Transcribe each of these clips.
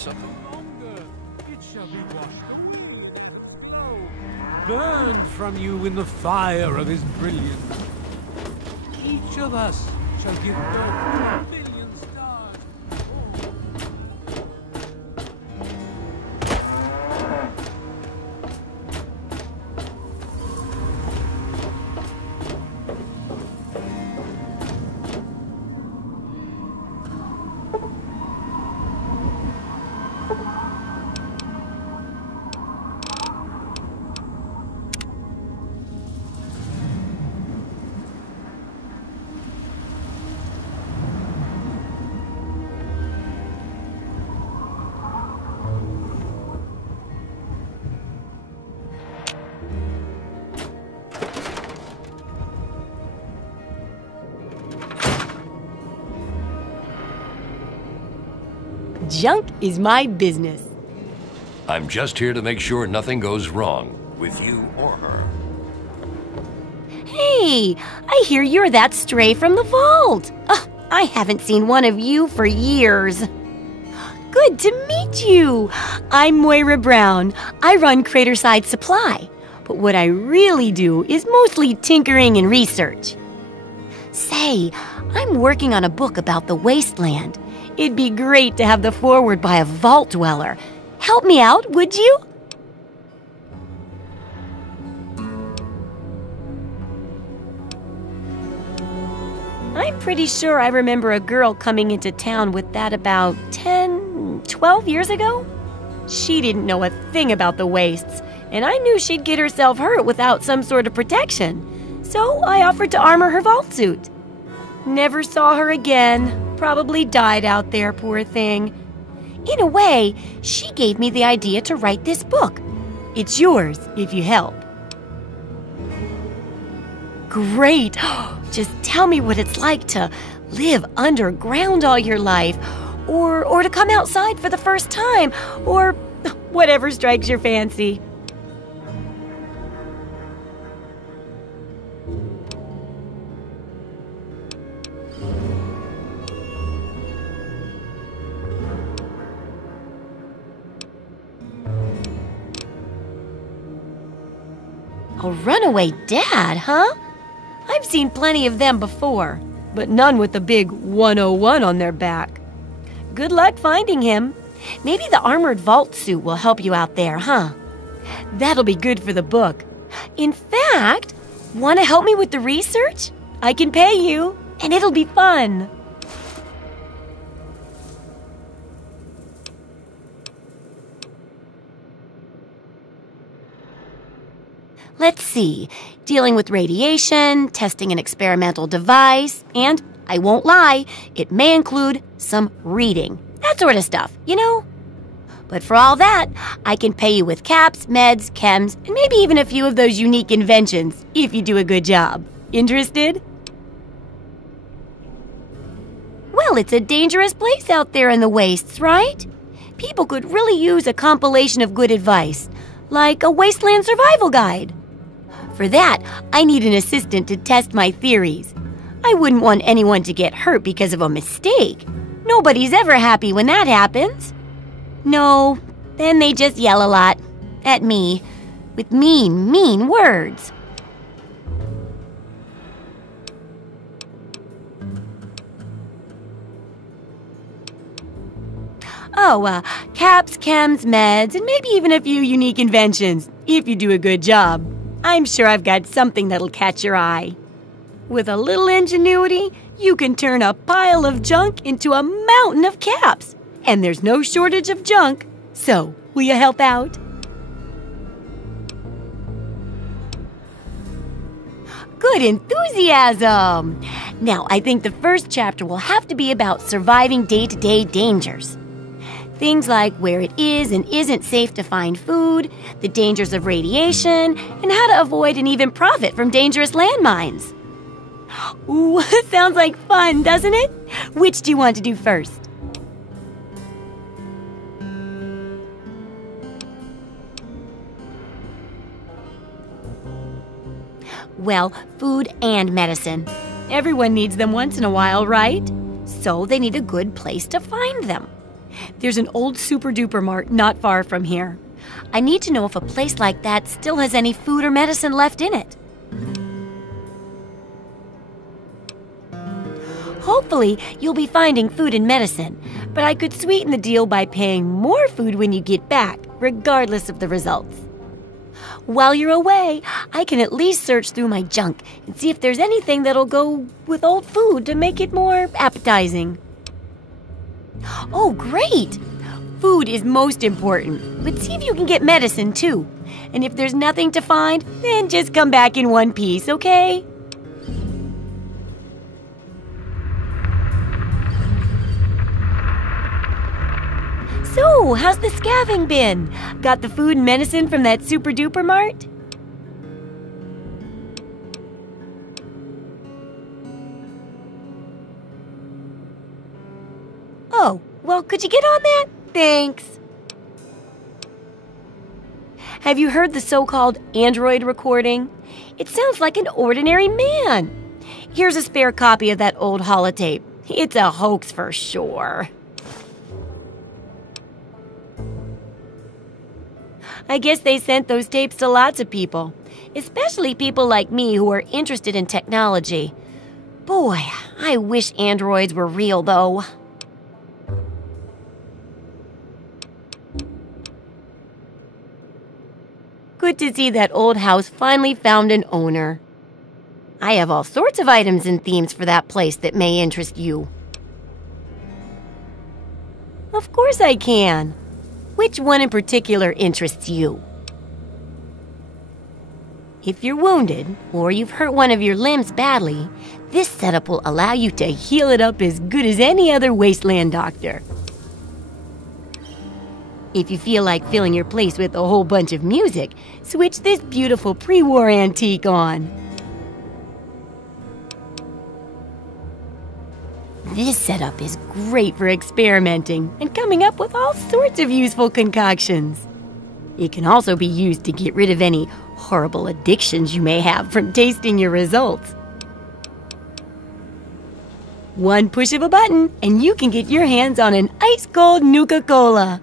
some... Longer. It shall be washed away. Lo, burned from you in the fire of his brilliance. Each of us shall give birth to a million stars. Junk is my business. I'm just here to make sure nothing goes wrong with you or her. Hey, I hear you're that stray from the vault. I haven't seen one of you for years. Good to meet you. I'm Moira Brown. I run Craterside Supply. But what I really do is mostly tinkering and research. Say, I'm working on a book about the wasteland. It'd be great to have the foreword by a vault dweller. Help me out, would you? I'm pretty sure I remember a girl coming into town with that about 10, 12 years ago. She didn't know a thing about the wastes, and I knew she'd get herself hurt without some sort of protection. So I offered to armor her vault suit. Never saw her again. Probably died out there, poor thing. In a way, she gave me the idea to write this book. It's yours if you help. Great! Just tell me what it's like to live underground all your life, or to come outside for the first time, or whatever strikes your fancy. A runaway dad, huh? I've seen plenty of them before, but none with the big 101 on their back. Good luck finding him. Maybe the armored vault suit will help you out there, huh? That'll be good for the book. In fact, want to help me with the research? I can pay you, and it'll be fun. Let's see, dealing with radiation, testing an experimental device, and, I won't lie, it may include some reading. That sort of stuff, you know? But for all that, I can pay you with caps, meds, chems, and maybe even a few of those unique inventions, if you do a good job. Interested? Well, it's a dangerous place out there in the wastes, right? People could really use a compilation of good advice, like a wasteland survival guide. For that, I need an assistant to test my theories. I wouldn't want anyone to get hurt because of a mistake. Nobody's ever happy when that happens. No, then they just yell a lot. At me. With mean, mean words. Oh, caps, chems, meds, and maybe even a few unique inventions, if you do a good job. I'm sure I've got something that'll catch your eye. With a little ingenuity, you can turn a pile of junk into a mountain of caps. And there's no shortage of junk. So, will you help out? Good enthusiasm! Now, I think the first chapter will have to be about surviving day-to-day dangers. Things like where it is and isn't safe to find food, the dangers of radiation, and how to avoid and even profit from dangerous landmines. Ooh, sounds like fun, doesn't it? Which do you want to do first? Well, food and medicine. Everyone needs them once in a while, right? So they need a good place to find them. There's an old Super-Duper Mart not far from here. I need to know if a place like that still has any food or medicine left in it. Hopefully, you'll be finding food and medicine, but I could sweeten the deal by paying more food when you get back, regardless of the results. While you're away, I can at least search through my junk and see if there's anything that'll go with old food to make it more appetizing. Oh, great! Food is most important, but see if you can get medicine too. And if there's nothing to find, then just come back in one piece, okay? So, how's the scavenging been? Got the food and medicine from that Super-Duper Mart? Oh, well, could you get on that? Thanks. Have you heard the so-called android recording? It sounds like an ordinary man. Here's a spare copy of that old holotape. It's a hoax for sure. I guess they sent those tapes to lots of people, especially people like me who are interested in technology. Boy, I wish androids were real, though. Good to see that old house finally found an owner. I have all sorts of items and themes for that place that may interest you. Of course I can. Which one in particular interests you? If you're wounded, or you've hurt one of your limbs badly, this setup will allow you to heal it up as good as any other wasteland doctor. If you feel like filling your place with a whole bunch of music, switch this beautiful pre-war antique on. This setup is great for experimenting and coming up with all sorts of useful concoctions. It can also be used to get rid of any horrible addictions you may have from tasting your results. One push of a button and you can get your hands on an ice-cold Nuka-Cola.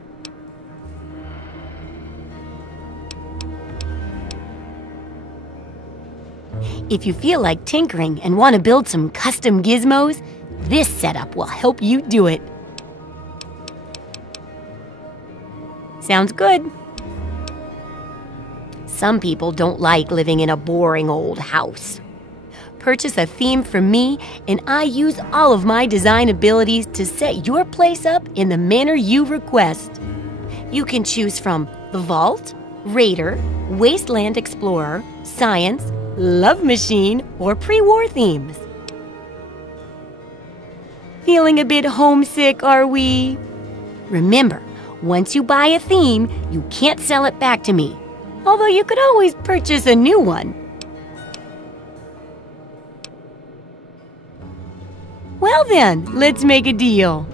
If you feel like tinkering and want to build some custom gizmos, this setup will help you do it. Sounds good. Some people don't like living in a boring old house. Purchase a theme from me, and I use all of my design abilities to set your place up in the manner you request. You can choose from the Vault, Raider, Wasteland Explorer, Science, Love Machine, or pre-war themes. Feeling a bit homesick, are we? Remember, once you buy a theme, you can't sell it back to me. Although you could always purchase a new one. Well then, let's make a deal.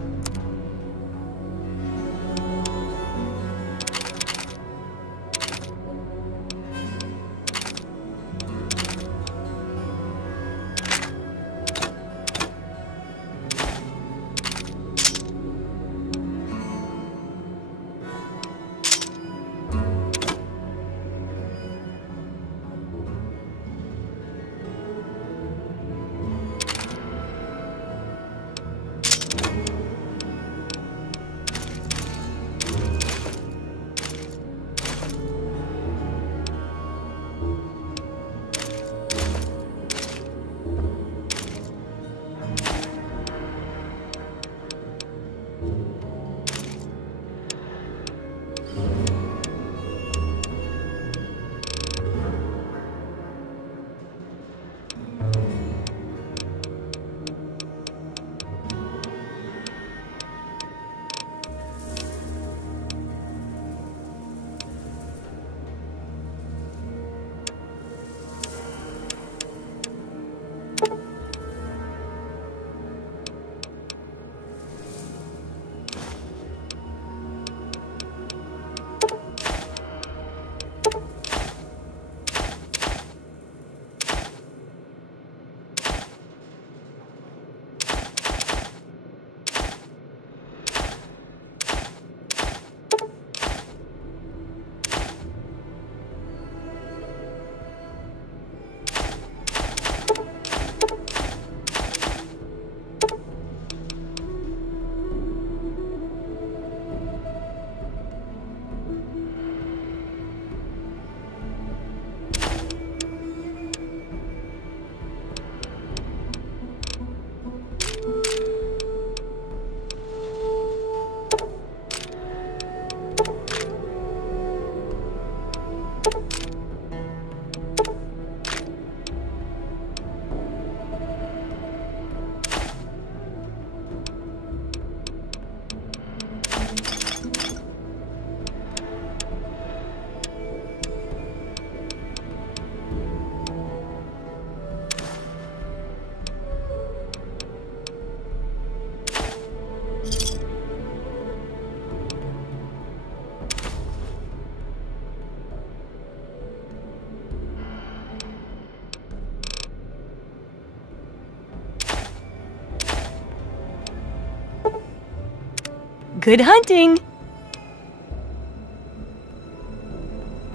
Good hunting!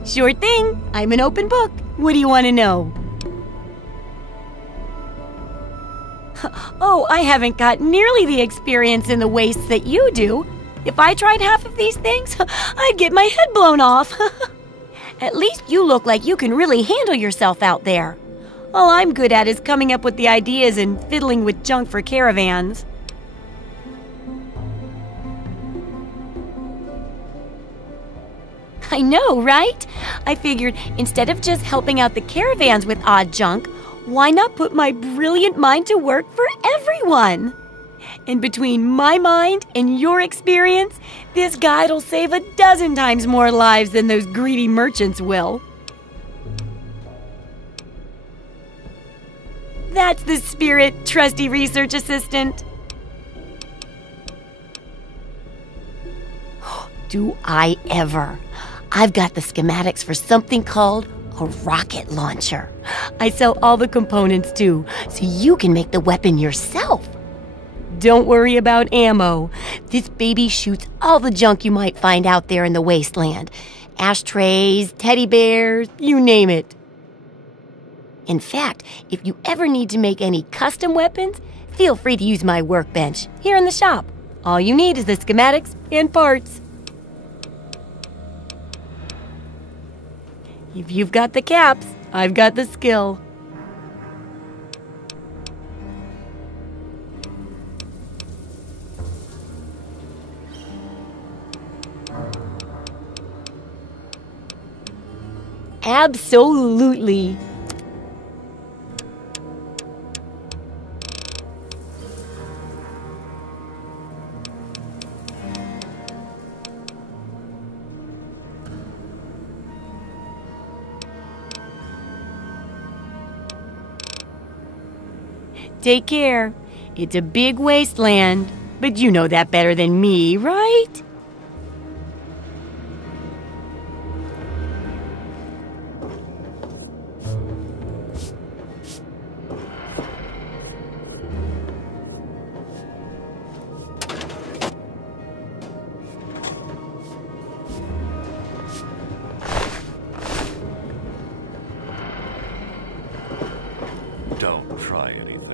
Sure thing. I'm an open book. What do you want to know? Oh, I haven't got nearly the experience in the wastes that you do. If I tried half of these things, I'd get my head blown off. At least you look like you can really handle yourself out there. All I'm good at is coming up with the ideas and fiddling with junk for caravans. I know, right? I figured instead of just helping out the caravans with odd junk, why not put my brilliant mind to work for everyone? And between my mind and your experience, this guide'll save 12 times more lives than those greedy merchants will. That's the spirit, trusty research assistant. Do I ever? I've got the schematics for something called a rocket launcher. I sell all the components too, so you can make the weapon yourself. Don't worry about ammo. This baby shoots all the junk you might find out there in the wasteland. Ashtrays, teddy bears, you name it. In fact, if you ever need to make any custom weapons, feel free to use my workbench here in the shop. All you need is the schematics and parts. If you've got the caps, I've got the skill. Absolutely. Take care. It's a big wasteland, but you know that better than me, right? Don't try anything.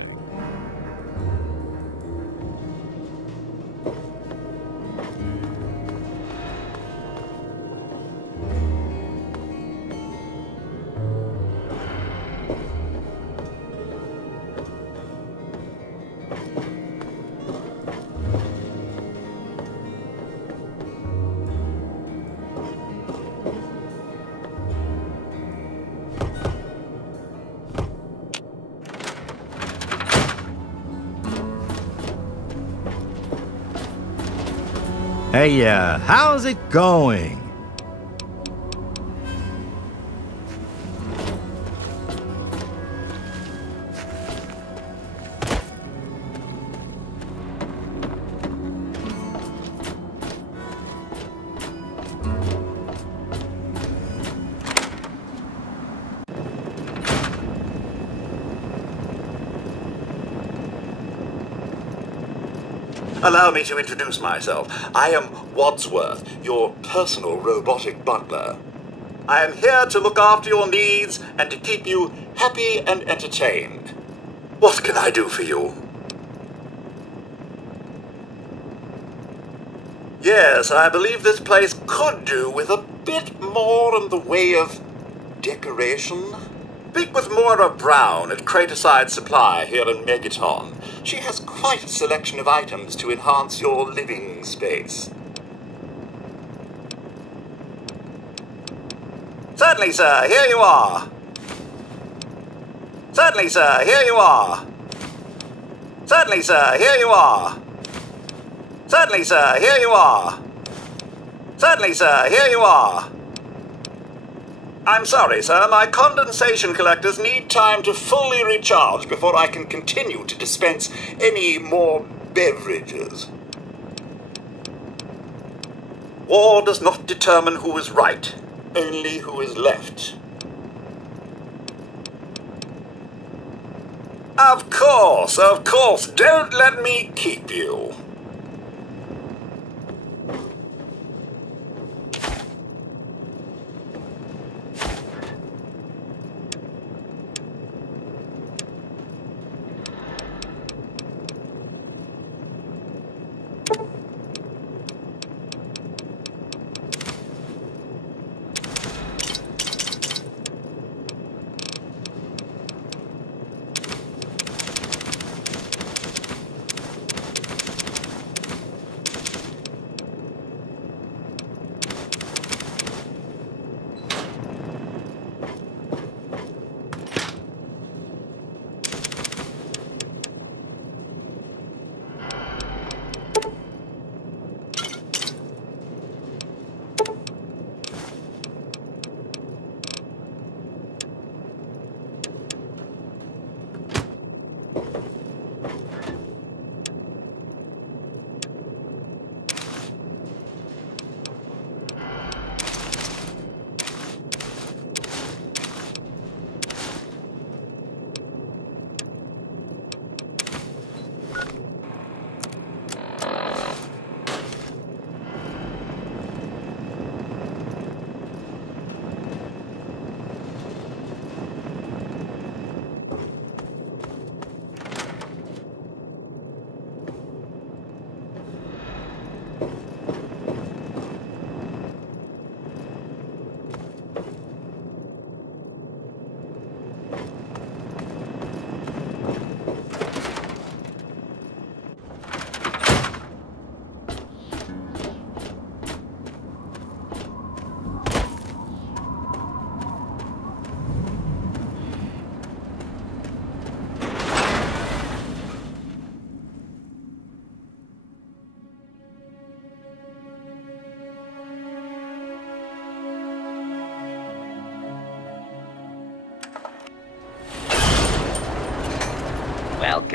Hey, how's it going? Allow me to introduce myself. I am Wadsworth, your personal robotic butler. I am here to look after your needs and to keep you happy and entertained. What can I do for you? Yes, I believe this place could do with a bit more in the way of decoration. Speak with Moira Brown at Craterside Supply here in Megaton. She has quite a selection of items to enhance your living space. Certainly, sir, here you are. Certainly, sir, here you are. Certainly, sir, here you are. Certainly, sir, here you are. Certainly, sir, here you are. I'm sorry, sir, my condensation collectors need time to fully recharge before I can continue to dispense any more beverages. War does not determine who is right, only who is left. Of course, don't let me keep you.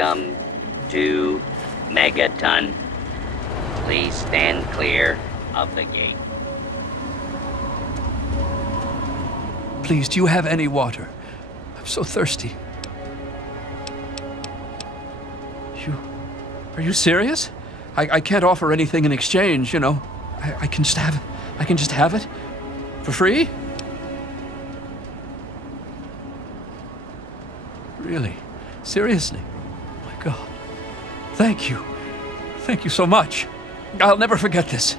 Welcome to Megaton. Please stand clear of the gate. Please, do you have any water? I'm so thirsty. Are you serious? I can't offer anything in exchange, you know. I can just have it. I can just have it? For free? Really? Seriously? Oh my God. Thank you. Thank you so much. I'll never forget this.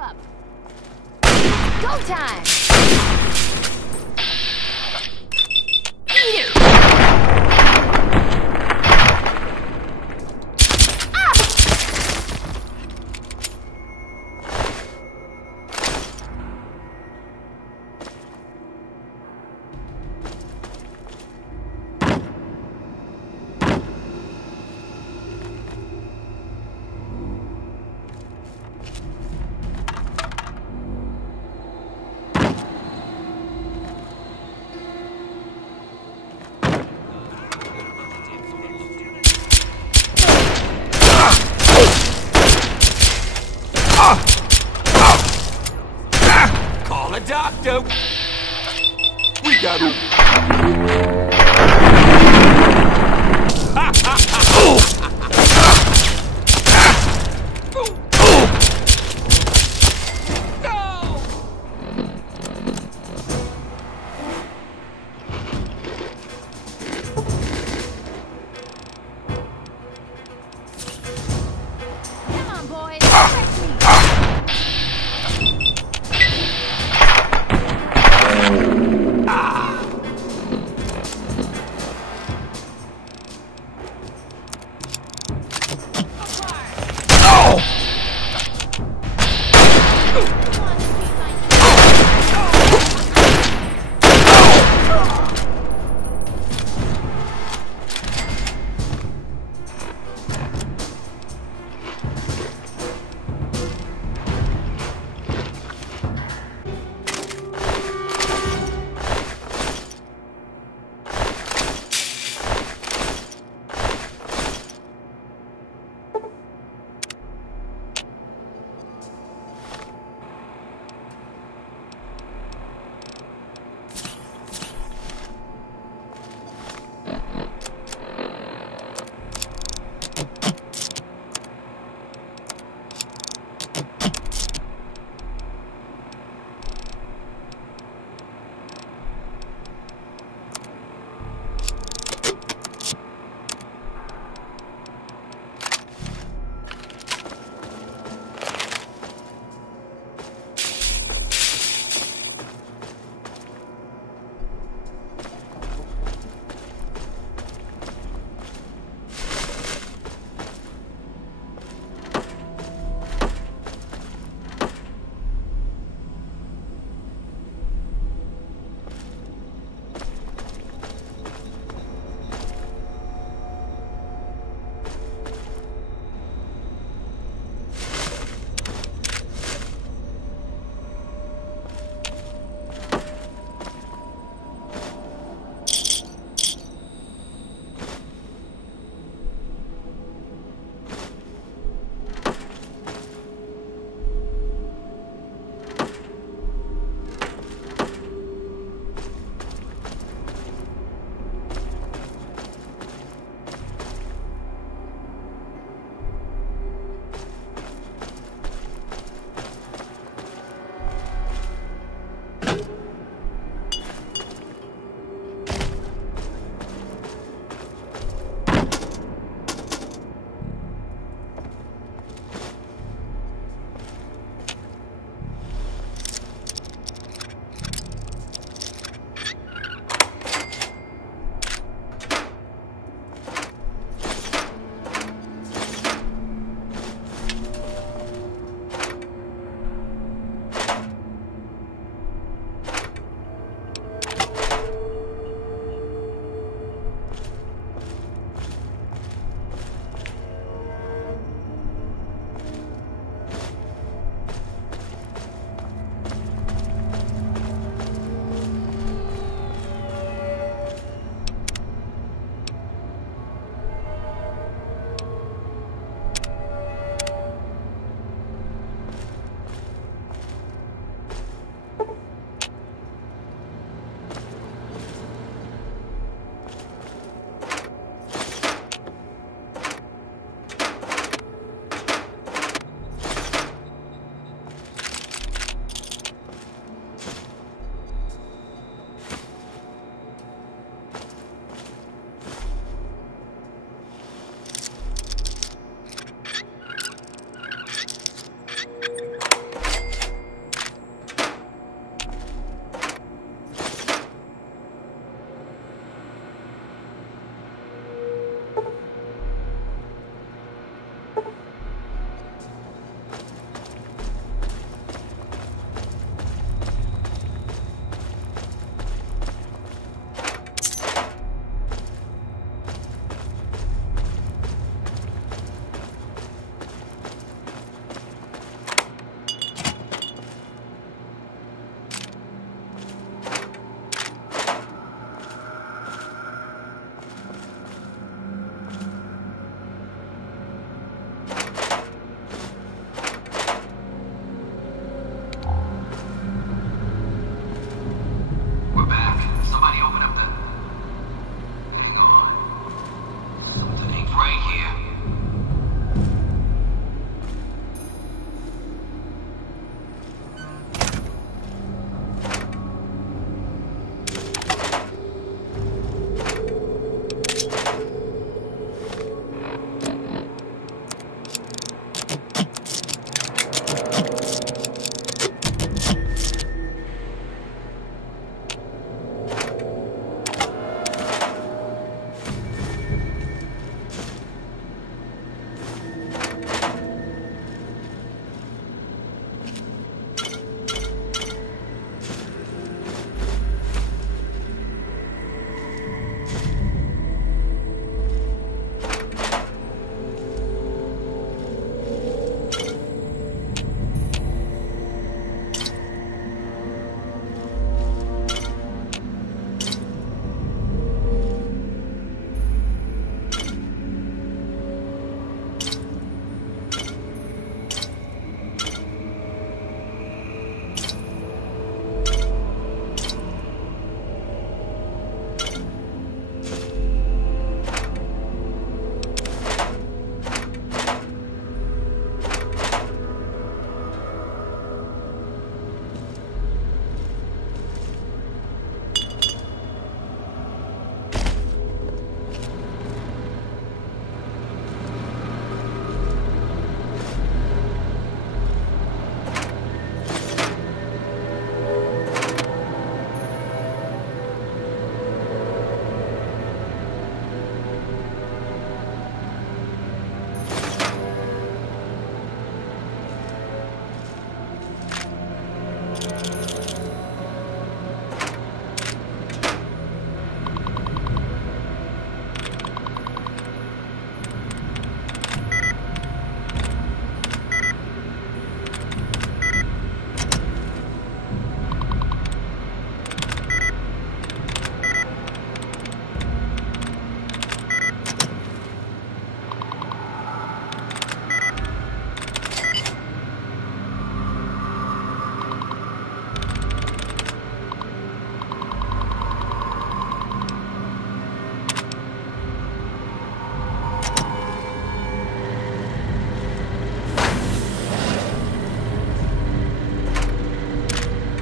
up. Go time! Eat it! Call a doctor. We got him. Come on, boys. Catch me.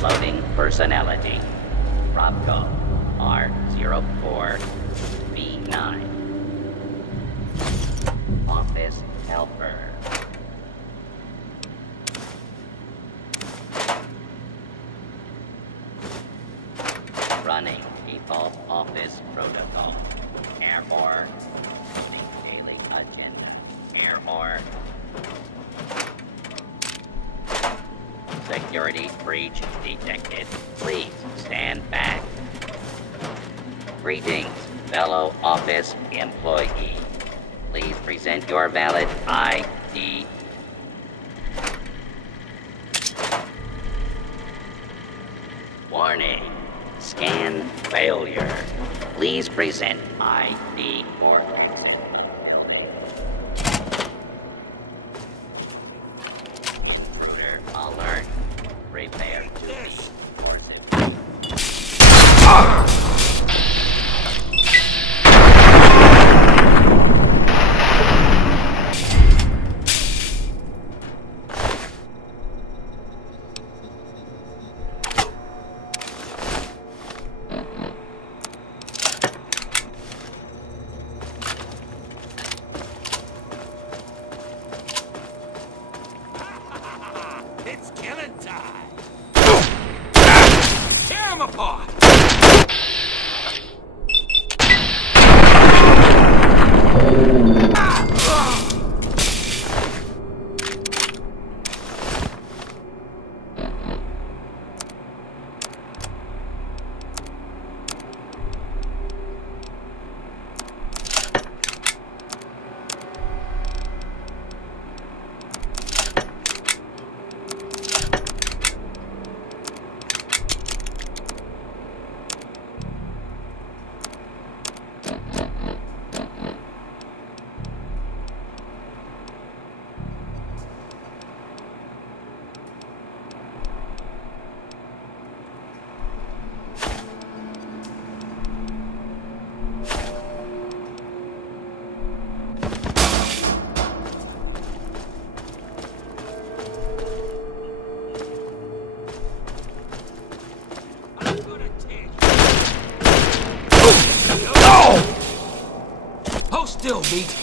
Loading personality. Robco R04B9. Office helper. Running default office protocol. Error. Daily agenda. Error. Security breach detected. Please stand back. Greetings, fellow office employee. Please present your valid ID. Warning. Scan failure. Please present ID for intruder alert. Prepare to be forcible. It's killing time! Tear him apart! Hold still, meat.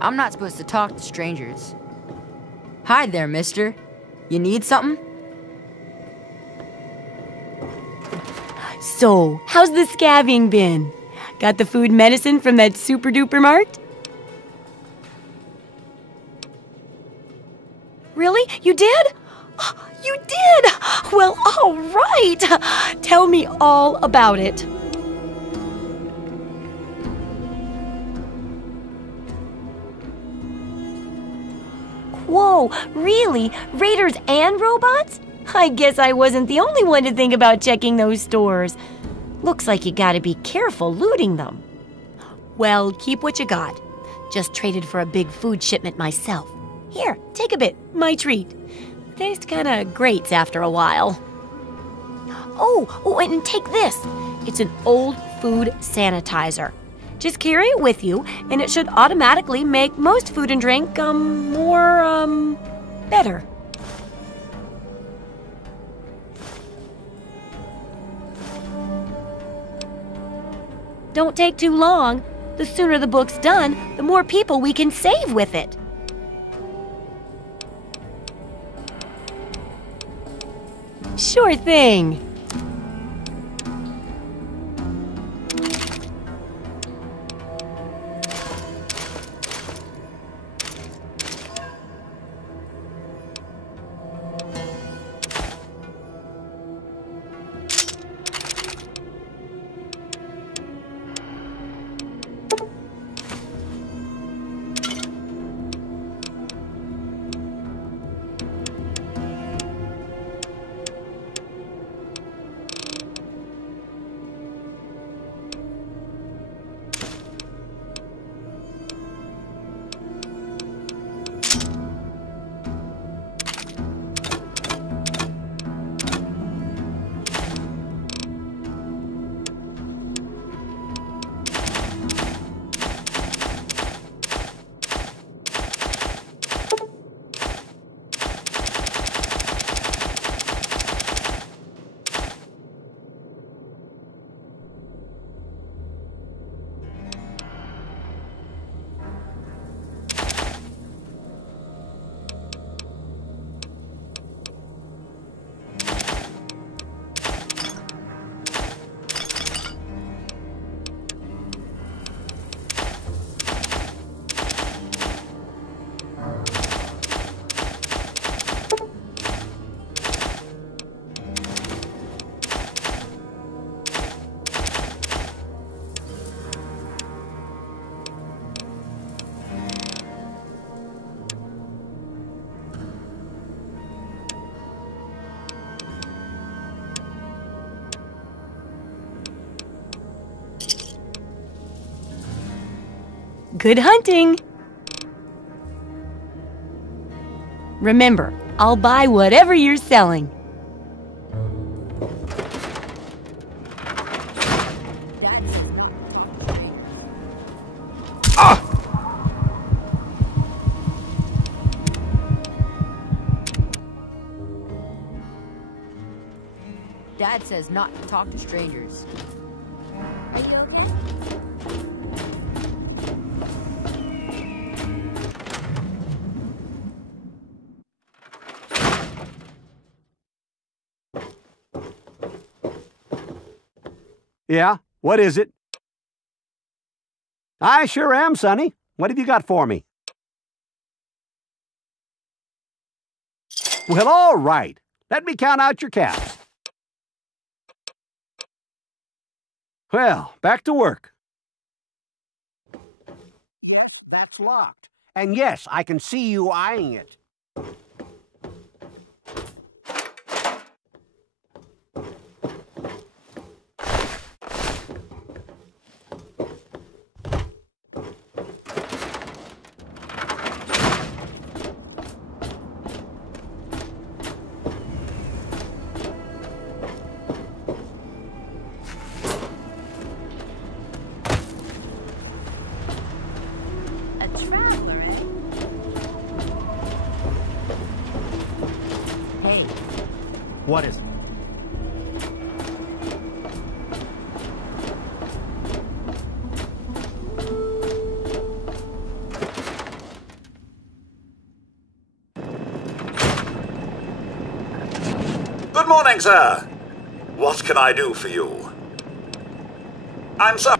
I'm not supposed to talk to strangers. Hi there, mister. You need something? So, how's the scabbing been? Got the food medicine from that Super-Duper Mart? Really? You did? You did! Well, all right! Tell me all about it. Whoa, really? Raiders and robots? I guess I wasn't the only one to think about checking those stores. Looks like you gotta be careful looting them. Well, keep what you got. Just traded for a big food shipment myself. Here, take a bit, my treat. Tastes kinda grates after a while. Oh, and take this. It's an old food sanitizer. Just carry it with you, and it should automatically make most food and drink, better. Don't take too long. The sooner the book's done, the more people we can save with it. Sure thing. Good hunting! Remember, I'll buy whatever you're selling. Dad says not to talk to strangers. Are you okay? Yeah? What is it? I sure am, Sonny. What have you got for me? Well, all right. Let me count out your caps. Well, back to work. Yes, that's locked. And yes, I can see you eyeing it. What is it? Good morning, sir. What can I do for you? I'm sorry.